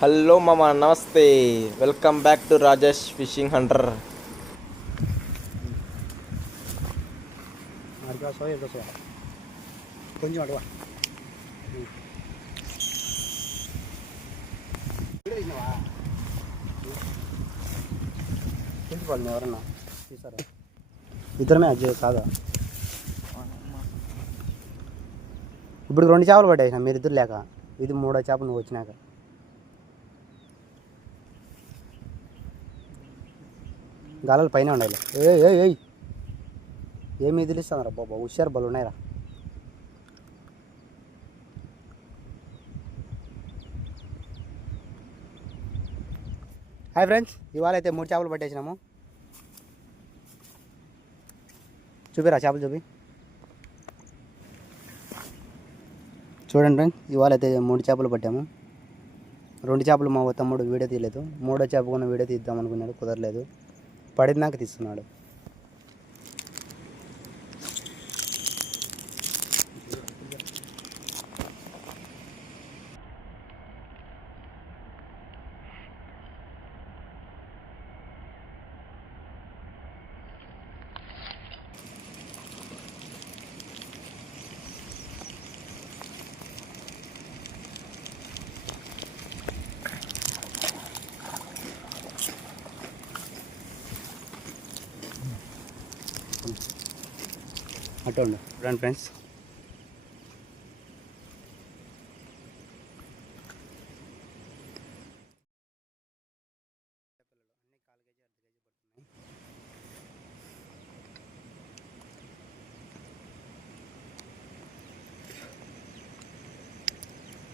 Hello మామ నమస్తే. Welcome back to Rajesh fishing hunter కొంచెం తీసుకోవాలి ఎవరన్నా తీసారా ఇద్దరమే అజ్జి కాదా? ఇప్పుడు రెండు చేపలు పట్టేసిన మీరు ఇద్దరు లేక. ఇది మూడో చేప నువ్వు వచ్చినాక. గాలాలు పైన ఉండాలి. ఏ ఏ ఏయ్ ఏమి ఎదిలిస్తుందిరా బాబా? హుషారు బలు ఉన్నాయిరా. హాయ్ ఫ్రెండ్స్ ఇవాళ అయితే మూడు చేపలు పట్టేసినాము. చూపిరా చేపలు చూపి. చూడండి ఫ్రెండ్స్ ఇవాళ అయితే మూడు చేపలు పట్టాము. రెండు చేపలు మా తమ్ముడు వీడియో తీయలేదు. మూడో చేప కూడా వీడియో తీద్దాం అనుకున్నాడు కుదరలేదు. పడినాక తీస్తున్నాడు. అటు ఉండు. చూడండి ఫ్రెండ్స్.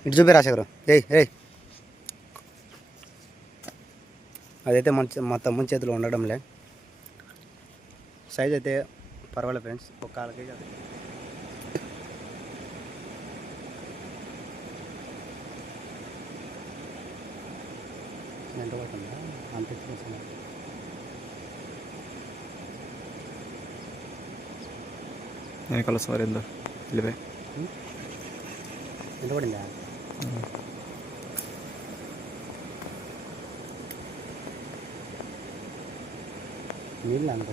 ఇటు చూపే రాశేఖరు ఏయ్ ఏయ్. అదైతే మన మా తమ్ముని చేతిలో ఉండడంలే. సైజ్ అయితే పర్వాలేదు ఫ్రెండ్స్ ఒక కేజీ అది. ఎంత పడుతుందా? అంత వెనకాల సారీ. వెళ్ళిపోయి ఎంత పడిందా? నీళ్ళు అంత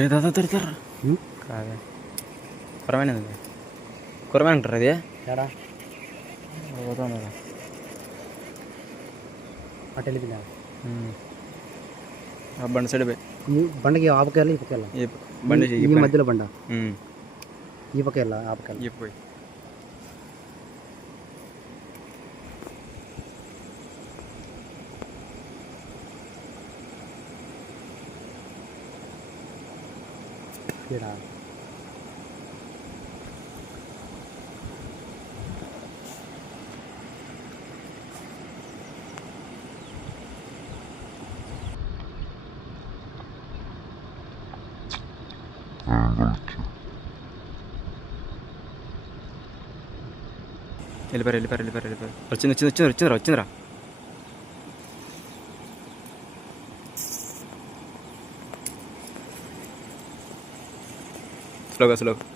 ఉన్నాయి. ఉం? కాదే. కురమైనది కురమైన అంటారు అది? ఏడా అటు వెళ్ళిపోయిందా బండి సైడ్ బండకి ఆ వెళ్ళా ఈ బండి ఈ- మధ్యలో బండ. ఈ పక్క వెళ్ళా ఆ పక్క കീടാണ് എലിപ്പറ എലിപ്പറ എലിപ്പറ എലിപ്പറ ഒച്ചിന്ന് ഒച്ചിന്ന് ഒച്ചിന്ന് ഒച്ചിന്നറ ഒച്ചിന്നറ వచ్చింది వచ్చిందిరా వచ్చిందిరా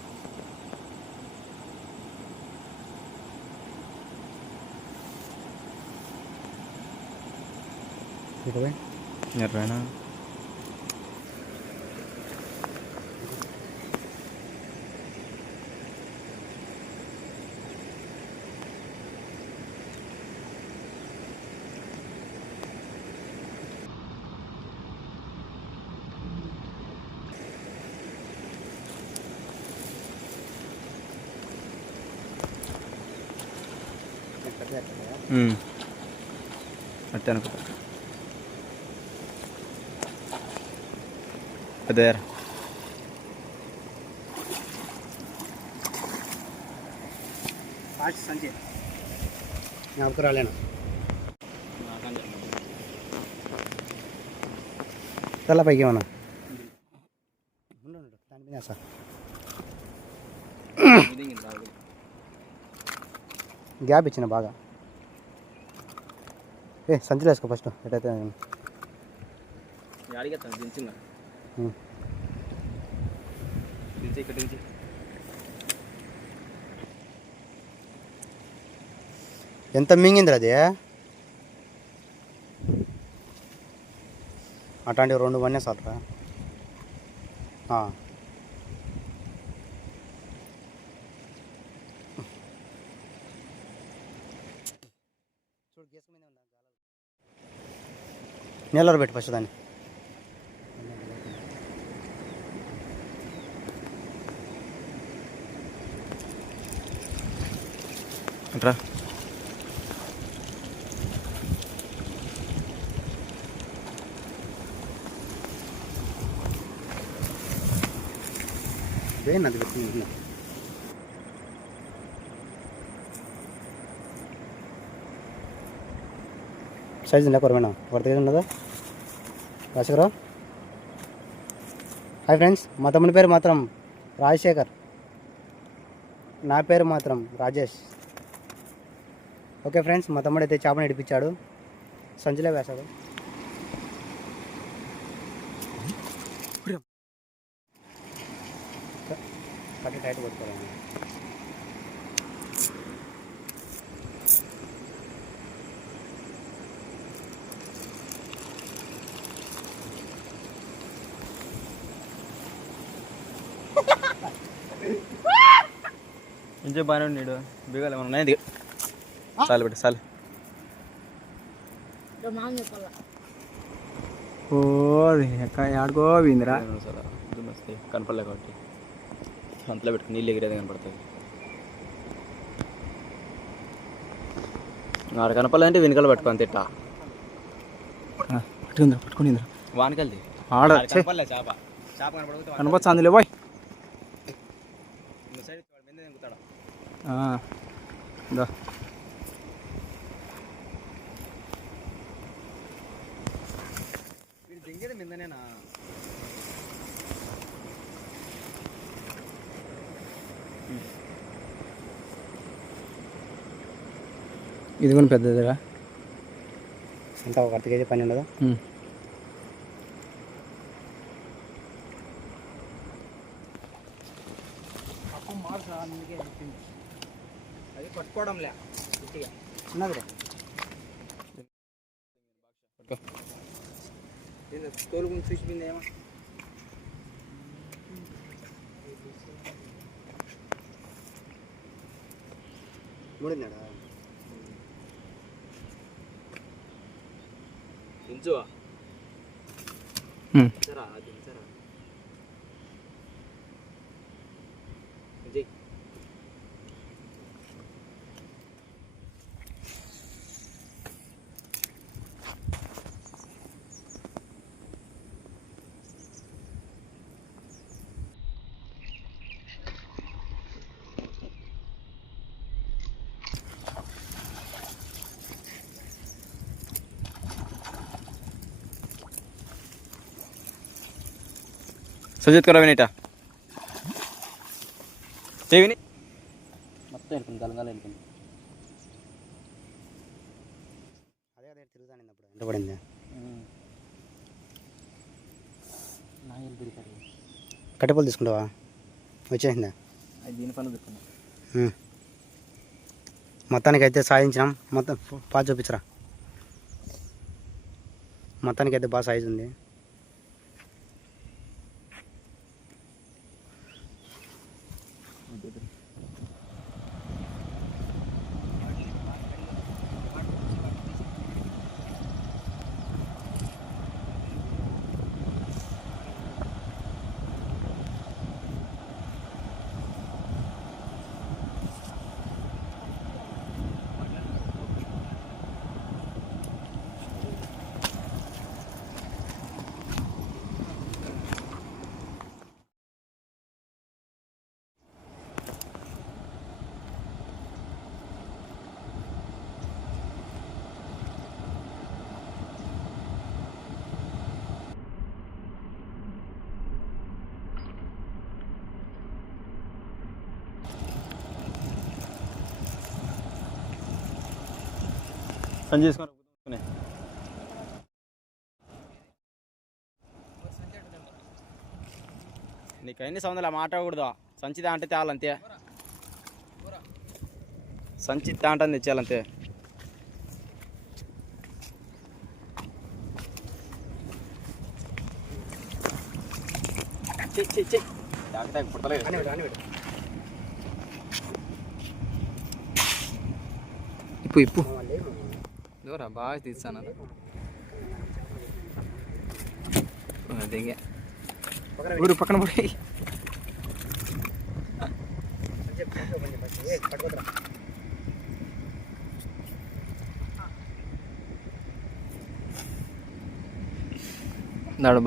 స్లోగా స్లోగా ఇటు పోయి. అట్టే అనుకుంటా అదే. సంచి జ్ఞాపకం రాలేను తల పైకి ఏమన్నా. గ్యాప్ ఇచ్చిన బాగా. ఏ సంచులు వేసుకో ఫస్ట్. ఎటైతే ఎంత మింగిందిరా అది? అట్లాంటివి రెండు వన్నే చాలరా నీళ్ళలో పెట్టి ఫస్ట్ దాన్ని. రా వేయండి అది పెట్టి సైజు ఉందా కొరమేనా? ఒకటి దగ్గర ఉన్నదా? రాజశేఖర హాయ్ ఫ్రెండ్స్ మా తమ్ముని పేరు మాత్రం రాజశేఖర్. నా పేరు మాత్రం రాజేష్. ఓకే ఫ్రెండ్స్ మా తమ్ముడు అయితే చేపను ఇడిపించాడు. సంచిలో వేశాడు. కట్టి టైట్ కొట్టుకోవాలి. ఇంచే బాగానే ఉన్నాడు బిగాలు ఏమన్నా ఉన్నాయి. చాలు పెట్టి చాలు. ఓ ఆడుకో పోయిందిరా. కనపడలే కాబట్టి. అంతలో పెట్టుకుని నీళ్ళు ఎగిరేది కనపడుతుంది ఆడ కనపడాలంటే వెనుకలు పట్టుకొని తిట్టా పట్టుకుందిరా పట్టుకునిందిరా వానకెళ్ది ఆడ కనపడలే చేప. చేప కనపడకపోతే కనపచ్చు దా దింగేది మిందనేనా? ఇది కూడా పెద్దదిరా. ఎంత ఒక అర్ధ కేజీ పని ఉండదు? ఉమ్. అది పట్టుకోవడంలే గట్టిగా ఉన్నది తోలు గురించి చూసిపోయింది ఏమో మూడున్నాడా దించు ఉమ్. దించరా సుజిత్ కరా వినీట. విని మొత్తం వెళ్ళిపోయింది గలగాల వెళ్ళిపోయింది అదే అదే తిరుగుతాను అప్పుడు ఎంత పడింది? తీసుకుంటావా? వచ్చేసిందా? దీని పని దొరుకుతుంది ఉమ్. మొత్తానికి అయితే సాధించినాం. మొత్తం బాగా చూపించరా. మొత్తానికి అయితే బాగా సైజు ఉంది. తీసుకొని నీకు ఎన్ని సంవత్సరాలు ఆ మాట్లాడకూడదు సంచి దా అంటే తేవాలంతే సంచి దా అంటే తెచ్చేయాలంతే చెయ్యి చెయ్యి చెయ్యి జాగ్రత్త పుడతలేదు అని పెట్టు, అని పెట్టు. ఇప్పు ఇప్పు. దూరా బాగా తీస్తాను దిగే పక్కన ఊరు పక్కన పడి దాడు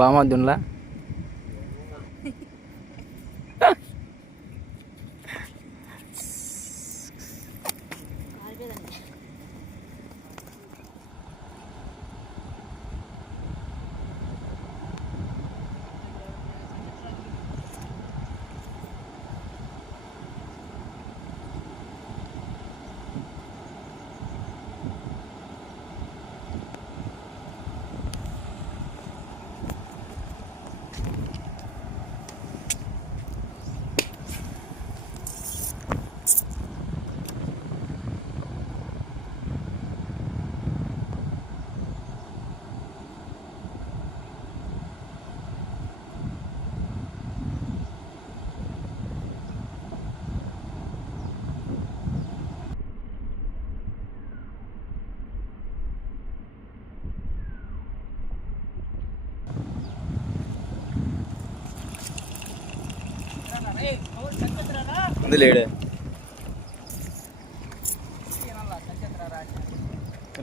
ఉంది లేడే.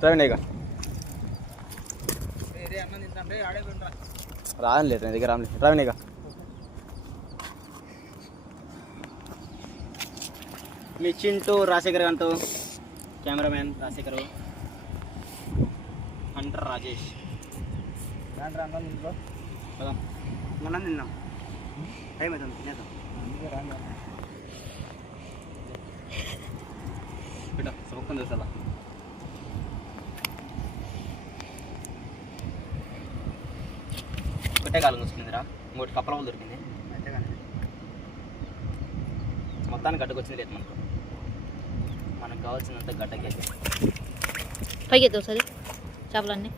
రావండి ఇక? రాని లేదు నా దగ్గర రాని రావండి ఇక? మీ చింటూ రాజశేఖర్ అంటూ కెమెరామ్యాన్ రాజశేఖర్. హంటర్ రాజేష్. రాండి, రాండి ఇంట్లో. పదాం. మనం తిన్నాం. టైం అవుతుంది తినేద్దాం బిడ్డ తెలుసా ఒకటే కాలం చూసుకుందిరా. ఇంకోటి కప్పల వాళ్ళు దొరికింది. మొత్తానికి గడ్డకు వచ్చింది రేటు మనకు. మనకు కావాల్సినంత గడ్డకి పైకి ఎత్తు ఒకసారి. చేపలన్నీ.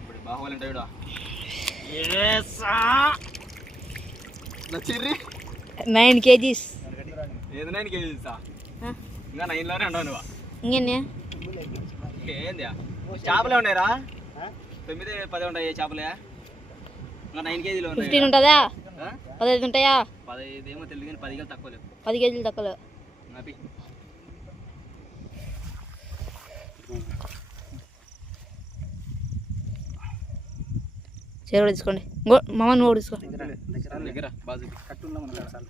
ఇప్పుడు బాహుబలి నచ్చిర్రి నైన్ కేజీస్. ఏది నైన్ కేజీ ఇస్తా ఇంకా నైన్లోనే ఉండవు నువ్వు. ఇంకెన్ని? ఏంది? చేపలే ఉన్నాయిరా? తొమ్మిది పది ఉన్నాయి చేపలే? ఇంకా నైన్ కేజీలు ఉన్నాయి ఫిఫ్టీన్ ఉంటుందా? పదహైదు ఉంటాయా? పదహైదు ఏమో తెలియదు కానీ పది గేలు తక్కువ లేవు. పది కేజీలు తక్కువ చీర కూడా తీసుకోండి. మామ నువ్వు కూడా తీసుకో. దగ్గర బాజు సార్లు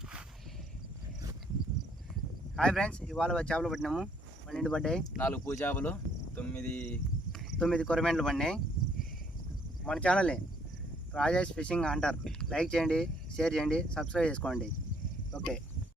హాయ్ ఫ్రెండ్స్ ఇవాళ చేపలు పట్టినాము. పన్నెండు పడ్డాయి. నాలుగు పూ చేపలు తొమ్మిది తొమ్మిది కొరమెంట్లు పడినాయి. మన ఛానలే రాజేష్ ఫిషింగ్ అంటారు. లైక్ చేయండి షేర్ చేయండి సబ్స్క్రైబ్ చేసుకోండి. ఓకే.